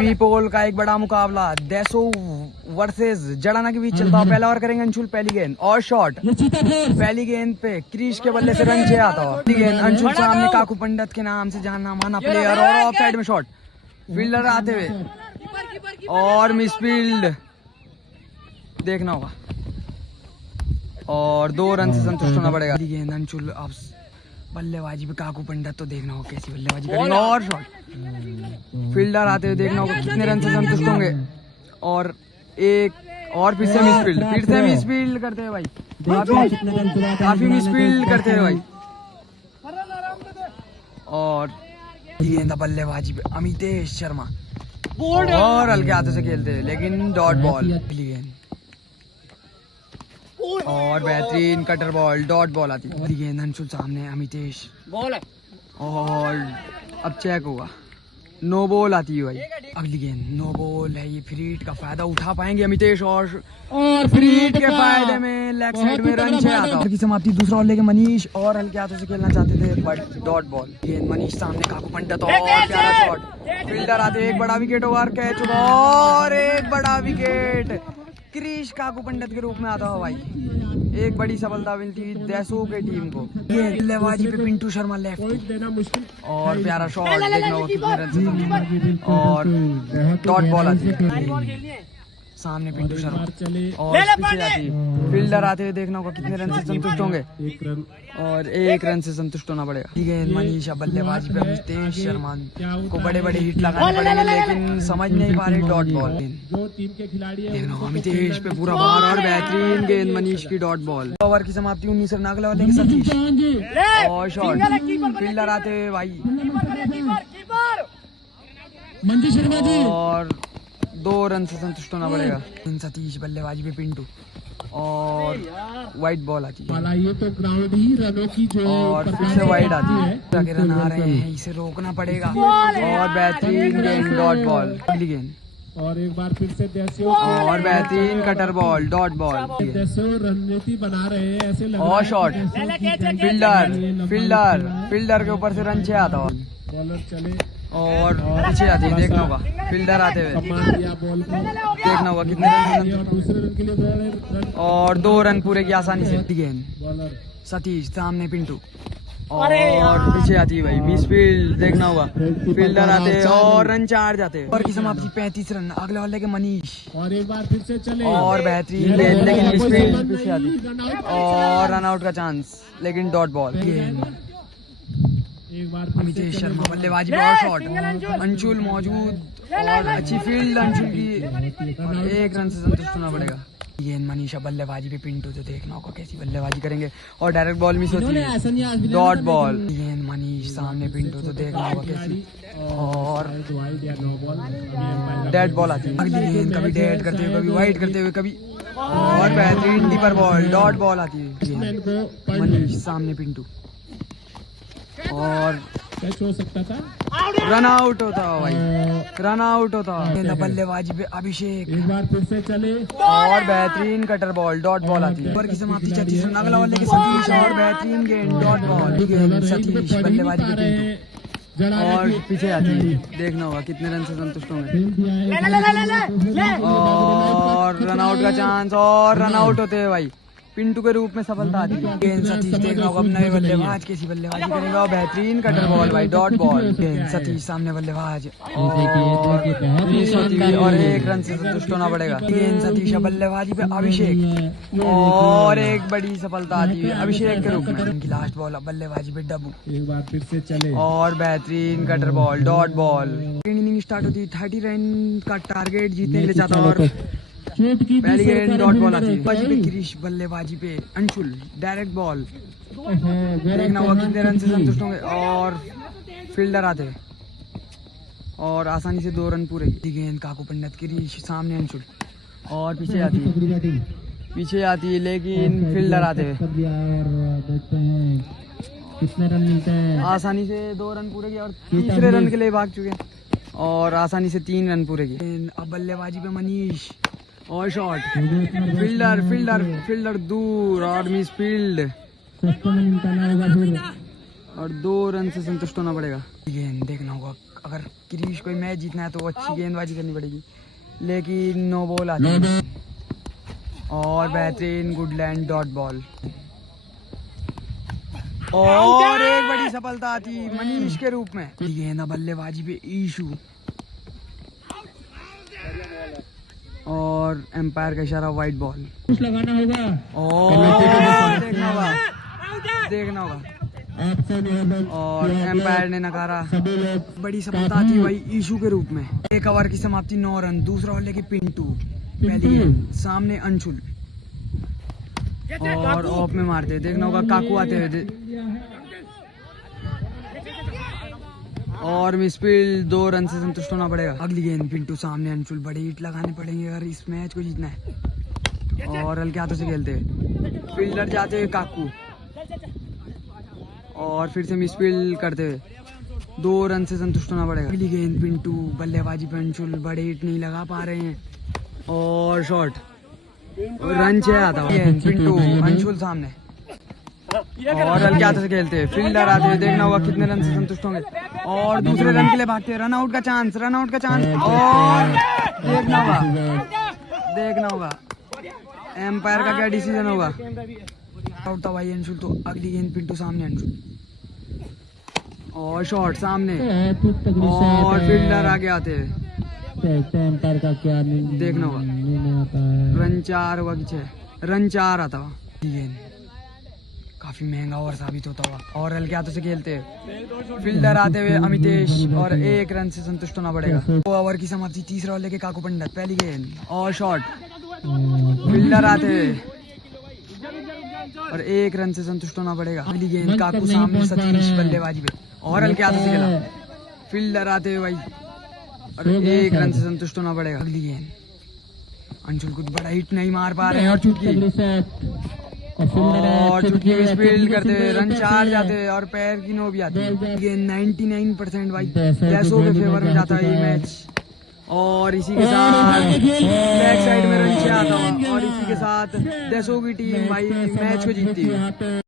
B पोल का एक बड़ा मुकाबला देसो वर्सेस जड़ाना के बीच चलता है। पहला ओवर करेंगे अंशुल, पहली गेंद और शॉट। पहली गेंद पे क्रीज के बल्ले से रन छे आता है। पहली गेंद अंशुल सामने काकू पंडित के नाम से जाना माना प्लेयर और ऑफ साइड में शॉट। फील्डर आते हुए और मिस फील्ड देखना होगा और 2 रन से संतुष्ट होना पड़ेगा। गेंद अंशुल अब बल्लेबाजी पे काकू पंडित तो देखना होगा कैसी बल्लेबाजी करेंगे और शॉट। फील्डर आते हुए देखना होगा कितने रन से संतुष्ट होंगे और एक और फिर से मिस फील्ड करते हैं भाई, काफी मिस फील्ड करते हैं भाई। और गेंद बल्लेबाजी पे अमितेश शर्मा और हल्के हाथों से खेलते हैं लेकिन डॉट बॉल। गेंद और बेहतरीन कटर बॉल, डॉट बॉल आती है। गेंद अंशुल सामने अमितेश बॉल और अब चेक होगा, नो बॉल आती है भाई। अगली गेंद नो बॉल है, ये फ्री हिट का फायदा उठा पाएंगे अमितेश और फ्री हिट के फायदे में लेग साइड में रन छे आता है। की समाप्ति दूसरा ओवर लेके मनीष और हल्के हाथों से खेलना चाहते थे बट डॉट बॉल। गेंद मनीष सामने काकू पंडित और प्यारा शॉट। फील्डर आते एक बड़ा विकेट ओवर कैच और एक बड़ा विकेट क्रीज काकू पंडित के रूप में आता है भाई। एक बड़ी सफलता मिलती है देसो के टीम को। ये बल्लेबाजी पे पिंटू शर्मा लेफ्ट और प्यारा शॉट देखना होगा कितने रन से और डॉट बॉल आती है सामने पिंटू शर्मा और पीछे आती है। फील्डर आते हुए देखना होगा कितने रन से संतुष्ट होंगे और 1 रन से संतुष्ट होना पड़ेगा। ठीक है मनीषा बल्लेबाजी पे अमितेश शर्मा को बड़े बड़े हिट लगाने पड़ेंगे लेकिन समझ नहीं पा रहे डॉट बॉल। देखना होगा अमितेश पे पूरा बार और बेहतरीन गेंद मनीष की डॉट बॉल। ओवर की समाप्ति 19 रन अगले वाले के सतीश और शॉट। फील्डर आते हुए भाई और 2 रन से संतुष्ट होना पड़ेगा। सतीश बल्लेबाजी पे पिंटू और वाइट बॉल आती है ये तो ग्राउंड ही रनों की जो और फिर से वाइट आती है। आगे रन आ रहे हैं, इसे रोकना पड़ेगा और बेहतरीन गेंद डॉट बॉल। अगली गेंद और एक बार फिर से देसो और बेहतरीन कटर बॉल डॉट बॉल। देसो रणनीति बना रहे हैं ऐसे लग और शॉट। फील्डर के ऊपर से रन छे आता है। बॉलर चले और पीछे आती है देखना होगा। फील्डर आते हुए बॉल को देखना होगा कितने रन और दूसरे रन के लिए और 2 रन पूरे की आसानी से। गेंद बॉलर सतीश सामने पिंटू और पीछे आती है भाई मिस फील्ड देखना होगा। फील्डर आते हैं और रन 4 जाते हैं। और की समाप्ति 35 रन अगले वाले के मनीष और एक बार फिर से चले और बेहतरीन गेंद लेकिन मिस फील्ड पीछे आती और रन आउट का चांस लेकिन डॉट बॉल। एक बार अमितेश शर्मा बल्लेबाजी और शॉट। अंशुल मौजूद और अच्छी फील्ड अंशुल की और 1 रन से संतुष्ट होना पड़ेगा। गेंद मनीषा बल्लेबाजी पे पिंटू तो देखना होगा कैसी बल्लेबाजी करेंगे और डायरेक्ट बॉल मिस होती है डॉट बॉल। गेंद मनीष सामने पिंटू तो देखना होगा कैसी और डेड बॉल आती है। अगली गेंद कभी डेड करते हुए कभी वाइड करते हुए कभी और बेहतरीन डीपर बॉल डॉट बॉल आती है। मनीष सामने पिंटू और कैच हो सकता था, रन आउट होता भाई, रन आउट होता। बल्लेबाजी पे अभिषेक एक बार फिर से चले और बेहतरीन कटर बॉल डॉट बॉल आती है। ओवर की समाप्ति 36 रन अगला वाले के सतीश और बेहतरीन गेंद डॉट बॉल। सतीश बल्लेबाजी पे पिंटू और पीछे आती है देखना होगा कितने रन से संतुष्ट होंगे और रन आउट का चांस और रन आउट होते हैं भाई। पिंटू के रूप में सफलता आती है। गेंद सतीश देखना होगा अब नए बल्लेबाज कैसी बल्लेबाजी करेगा और बेहतरीन कटर बॉल भाई डॉट बॉल। गेंद सतीश सामने बल्लेबाज और मिस होती हुई और 1 रन से संतुष्ट होना पड़ेगा। गेंद सतीश बल्लेबाजी पे अभिषेक और एक बड़ी सफलता आती है अभिषेक के रूप में। इनकी लास्ट बॉल बल्लेबाजी पे डब्बू एक बार फिर से चले और बेहतरीन cutter ball dot ball. Inning start होती है 30 रन का टारगेट जीतने के लिए चाहता और पहली गेंद डॉट बॉल आती है। क्रिश बल्लेबाजी पे अंशुल डायरेक्ट बॉल देखना होगा कितने रन से संतुष्ट होंगे और फील्डर आते हैं और आसानी से 2 रन पूरे। गेंद काकू पंडित क्रिश सामने अंशुल और पीछे आती है लेकिन फील्डर आते हैं कितने रन मिलते हैं। आसानी से 2 रन पूरे किए और तीसरे रन के लिए भाग चुके और आसानी से 3 रन पूरे किए। अब बल्लेबाजी पे मनीष और शॉट। फील्डर दूर और मिस फील्ड और 2 रन से संतुष्ट होना पड़ेगा। गेंद देखना होगा अगर क्रीज कोई मैच जीतना है तो अच्छी गेंदबाजी करनी पड़ेगी, लेकिन नो बॉल आती है। और बेहतरीन गुडलैंड डॉट बॉल और एक बड़ी सफलता आती मनीष के रूप में। गेंद बल्लेबाजी पे ईशू और एम्पायर का इशारा वाइट बॉल। कुछ लगाना होगा और देखना होगा और एम्पायर ने नकारा। बड़ी सफलता आती है भाई ईशू के रूप में। एक ओवर की समाप्ति 9 रन। दूसरा ओवर लेके पिंटू, पहली गेंद सामने अंशुल और ऑफ में मारते। देखना होगा काकू आते हुए और मिसफील्ड, 2 रन से संतुष्ट होना पड़ेगा। अगली गेंद पिंटू सामने अंशुल। बड़े हिट लगाने पड़ेंगे अगर इस मैच को जीतना है। और हल्के हाथों से खेलते फील्डर जाते हुए काकू और फिर से मिसफील्ड करते हुए 2 रन से संतुष्ट होना पड़ेगा। अगली गेंद पिंटू, बल्लेबाजी पे अंशुल। बड़े हिट नहीं लगा पा रहे हैं और शॉट, रन 6 आता है। पिंटू अंशुल सामने और हल्के हाथों से खेलते फील्डर आते हुए। देखना होगा कितने रन से संतुष्ट होंगे और दूसरे रन के लिए भागते। रन आउट का चांस और देखना होगा एम्पायर का क्या डिसीजन होगा। आउट था भाई अंशुल। तो अगली गेंद पिंटू सामने अंशुल और शॉट सामने और फील्डर आगे आते हुए। एम्पायर का क्या देखना होगा रन 4 होगा कि 6 रन 4 आता हुआ। गेंद काफी महंगा ओवर साबित होता हुआ और हल्के हाथों से खेलते फील्डर आते हुए अमितेश और 1 रन से संतुष्ट होना पड़ेगा। 2 ओवर की समाप्ति। तीसरा ओवर लेके काकू पंडित, पहली गेंद और शॉट, फील्डर आते हुए और 1 रन से संतुष्ट होना पड़ेगा। अगली गेंद काकू सामने सतीश, बल्लेबाजी पे और हल्के हाथों से खेला। फील्डर आते हुए भाई और 1 रन से संतुष्ट होना पड़ेगा। अगली गेंद अंशुल कुछ बड़ा हिट नहीं मार पा रहे हैं और चुटकी मिसफील्ड करते रन 4 जाते और पैर की नो भी आती है। गेंद 99% भाई दैसो के फेवर में जाता है ये मैच और इसी के साथ बैक साइड में रन 6 आता हुआ और इसी के साथ दैसो की टीम भाई मैच को जीतती है।